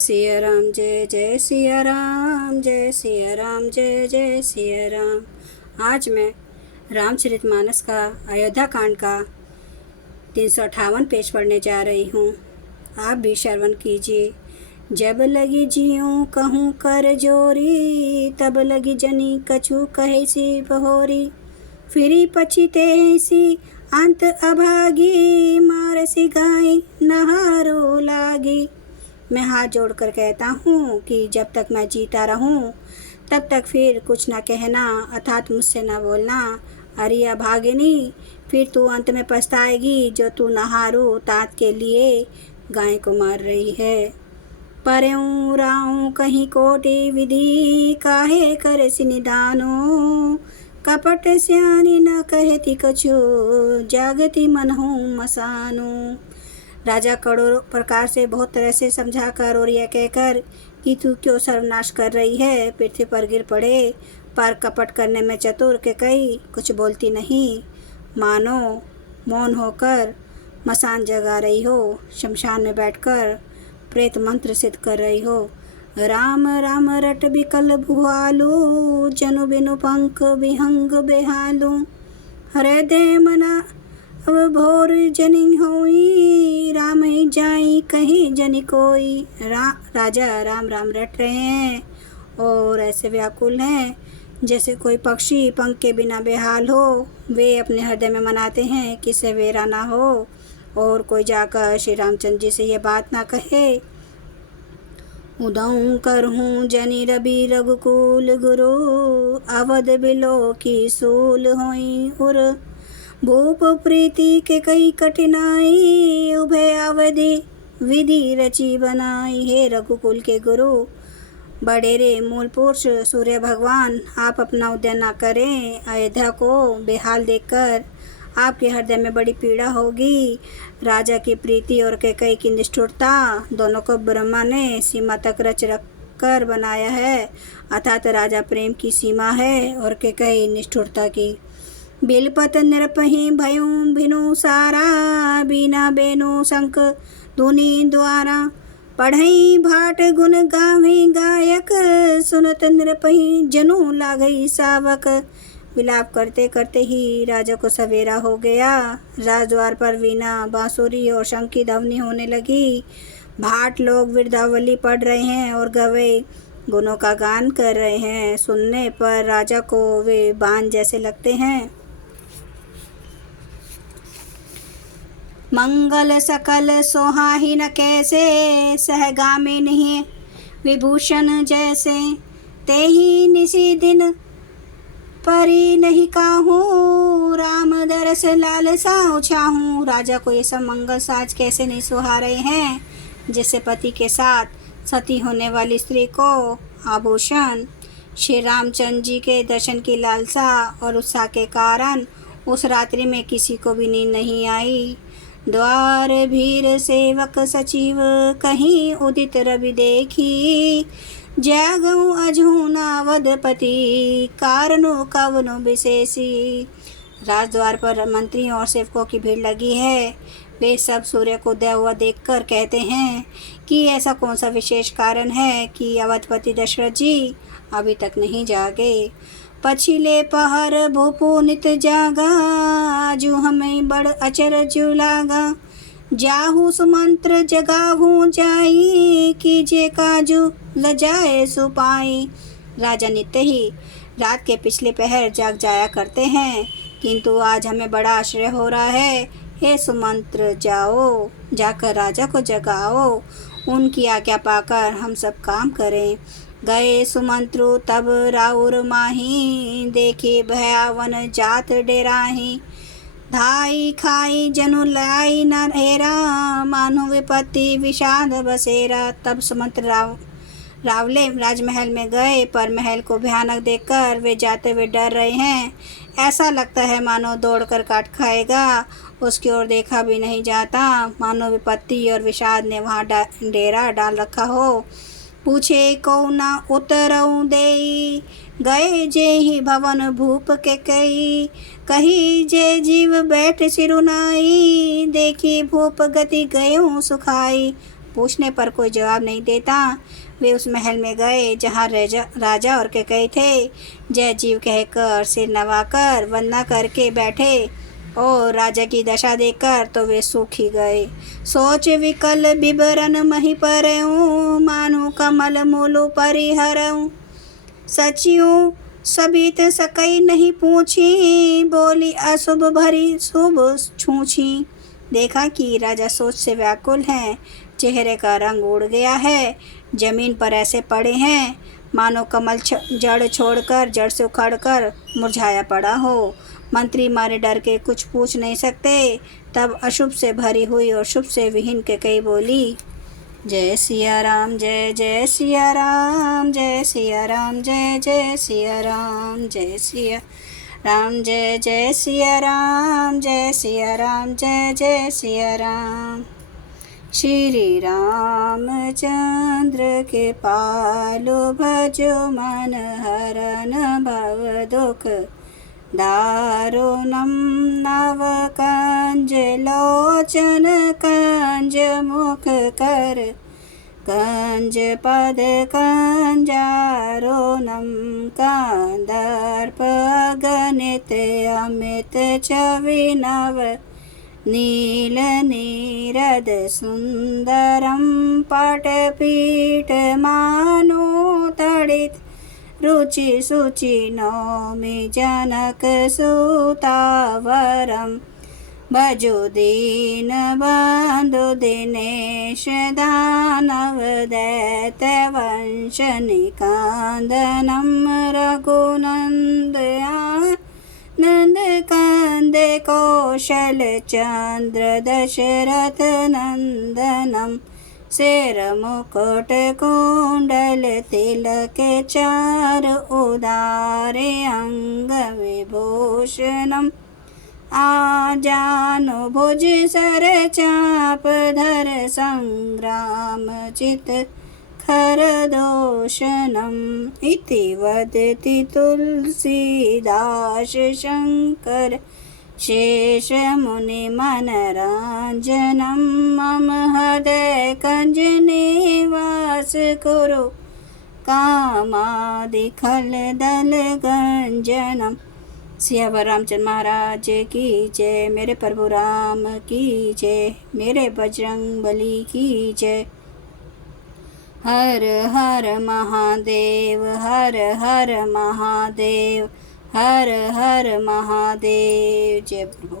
सिया राम जय जय सिया राम, जय सिया राम जय जय सिया राम। आज मैं रामचरितमानस का अयोध्या कांड का 358 पेज पढ़ने जा रही हूँ। आप भी श्रवण कीजिए। जब लगी जियूं कहूँ कर जोरी, तब लगी जनी कछु कहे सी बहोरी। फिरी पछिते सी अंत अभागी, मार सी गाय नहारो लागी। मैं हाथ जोड़कर कहता हूँ कि जब तक मैं जीता रहूँ तब तक फिर कुछ न कहना, अर्थात मुझसे न बोलना। अरिया भागिनी, फिर तू अंत में पछताएगी जो तू नहारू तात के लिए गाय को मार रही है। परयूं राऊं कहीं कोटि विधि, काहे करे सि निदानो। कपट स्यानी न कहती कछु, जागती मनहु मसानो। राजा करोड़ों प्रकार से बहुत तरह से समझा कर और यह कहकर कि तू क्यों सर्वनाश कर रही है, पृथ्वी पर गिर पड़े, पर कपट करने में चतुर के कई कुछ बोलती नहीं। मानो मौन होकर मसान जगा रही हो, शमशान में बैठकर प्रेत मंत्र सिद्ध कर रही हो। राम राम रट बिकल भुआलू, जनु बिनु पंख विहंग बेहालू। हरे दे मना अब भोर जनी होई, राम ही जाई कहीं जनी कोई। राजा राम राम रट रहे हैं और ऐसे व्याकुल हैं जैसे कोई पक्षी पंख के बिना बेहाल हो। वे अपने हृदय में मनाते हैं कि सवेरा ना हो और कोई जाकर श्री रामचंद्र जी से ये बात ना कहे। उदऊ करहूँ जनी रवि रघुकुल गुरु, अवध बिलो की सूल होई उर। भूप प्रीति के कई कठिनाई, उभय अवधि विधि रची बनाई। हे रघुकुल के गुरु, बड़ेरे मूल पुरुष सूर्य भगवान, आप अपना उद्यान न करें। अयोध्या को बेहाल देखकर आपके हृदय में बड़ी पीड़ा होगी। राजा की प्रीति और कैकेयी की निष्ठुरता, दोनों को ब्रह्मा ने सीमा तक रच रख कर बनाया है। अर्थात राजा प्रेम की सीमा है और कैकेयी निष्ठुरता की। बिलपत निरपही भयूं भिनु सारा, बीना बेनु शंख धुनि द्वारा। पढ़ई भाट गुण गावी गायक, सुनत निरपही जनु लागई सावक। विलाप करते करते ही राजा को सवेरा हो गया। राजद्वार पर वीणा बांसुरी और शंख की ध्वनि होने लगी। भाट लोग वृंदावली पढ़ रहे हैं और गवे गुणों का गान कर रहे हैं। सुनने पर राजा को वे बाण जैसे लगते हैं। मंगल सकल सोहाही न कैसे, सहगामी नहीं विभूषण जैसे। तेहि निसी दिन परी नहीं काहूँ, राम दरस लालसा उछाहूँ। राजा को ये सब मंगल साज कैसे नहीं सुहा रहे हैं, जिससे पति के साथ सती होने वाली स्त्री को आभूषण। श्री रामचंद्र जी के दर्शन की लालसा और उत्साह के कारण उस रात्रि में किसी को भी नींद नहीं आई। द्वार भीर सेवक सचिव, कहीं उदित रवि देखी। जागऊं अजूनावधपति, कारणो कवनो विशेषी। राजद्वार पर मंत्रियों और सेवकों की भीड़ लगी है। वे सब सूर्य को उदय हुआ देखकर कहते हैं कि ऐसा कौन सा विशेष कारण है कि अवधपति दशरथ जी अभी तक नहीं जागे। पछिले पहर भूपु नित जागा, जो हमें बड़ अचरजु लागा। जाहू सुमंत्र जगाहू जाई, कीजे काजू लजाए सुपाई। राजा नित्य ही रात के पिछले पहर जाग जाया करते हैं, किंतु आज हमें बड़ा आश्चर्य हो रहा है। हे सुमंत्र, जाओ, जाकर राजा को जगाओ, उनकी आज्ञा पाकर हम सब काम करें। गए सुमंत्रु तब राउर माही, देखी भयावन जात डेराही। धाई खाई जनु लाई न हेरा, मानो विपत्ति विषाद बसेरा। तब सुमंत्र रावले राजमहल में गए, पर महल को भयानक देखकर वे जाते हुए डर रहे हैं। ऐसा लगता है मानो दौड़कर काट खाएगा। उसकी ओर देखा भी नहीं जाता, मानो विपत्ति और विषाद ने वहाँ डेरा डाल रखा हो। पूछे को ना उतरऊ देई, गए जे ही भवन भूप के कई। कही जे जीव बैठ सिरुनाई, देखी भूप गति गयों सुखाई। पूछने पर कोई जवाब नहीं देता। वे उस महल में गए जहाँ राजा और कैकई थे। जय जीव कहकर सिर नवाकर वंदना करके बैठे और राजा की दशा देखकर तो वे सूख ही गए। सोच विकल बिबरन मही परऊँ, मानो कमल मूल परिहरऊँ। सचियों सबित सकई नहीं पूछी, बोली अशुभ भरी शुभ छूछी। देखा कि राजा सोच से व्याकुल हैं, चेहरे का रंग उड़ गया है, जमीन पर ऐसे पड़े हैं मानो कमल जड़ से उखड़कर मुरझाया पड़ा हो। मंत्री मारे डर के कुछ पूछ नहीं सकते। तब अशुभ से भरी हुई और शुभ से विहीन कैकई बोली, जय सिया राम जय जय सिया राम, जय सिया राम जय जय सिया राम, जय सिया राम जय जय सिया राम, जय सिया राम जय जय सिया राम। श्री रामचंद्र के पालो भजो मन हरन भव दुख दारुणम। नव कंज लोचन कंज मुख कर, कंज पद कंजारुणम। कंदर्प गणित अमित छवि नव, नील नीरद सुंदरम। पटपीठ मानो तड़ित, रुचि सुचि नौमि जनक सुतावरम। भजो दीन बंधु दिनेश दानव, दैत्य वंश निकांदनम। रघुनंद आनंद कंद कौशल चंद्र दशरथ नंदनम। शेर मुकुट कुंडल तिलक चार, उदारे अंग विभूषणम। आजानु भुज सर चाप धर, संग्राम चित खरदोषणम। इति वदति तुलसीदास शंकर, शेष मुनि मनरांजनम। मम हृदय कंज निवास कुरु, कामादि खल दल गंजनम। सियावर रामचंद्र महाराज की जय, मेरे प्रभु राम की जय, मेरे बजरंग बली की जय। हर हर महादेव, हर हर महादेव, हर हर महादेव। जय प्रभु।